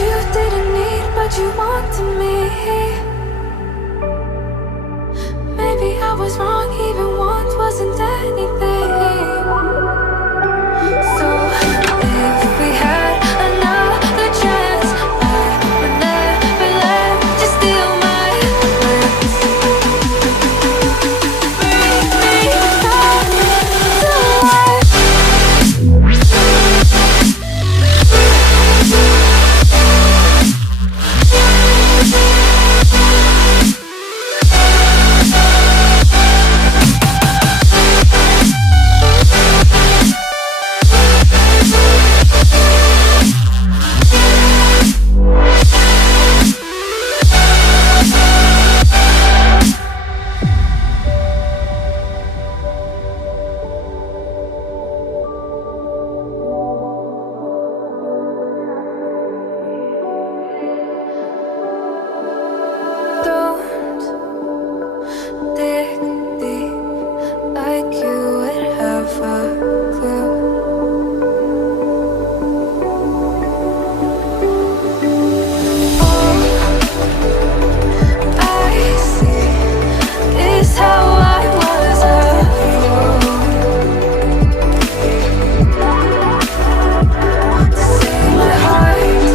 you didn't need, but you wanted me. Maybe I was wrong, even want wasn't anything. So if we had another chance, I would never let you steal my plans. Bring me back to life. Don't dig deep like you would have a clue. All I see is how I was a fool to see my heart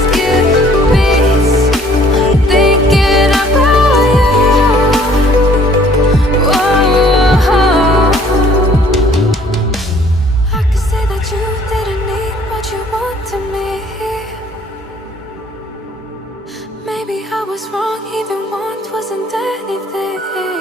skip beats thinking about you. Whoa. I could say that you didn't need, but you wanted me. Maybe I was wrong, even want wasn't anything.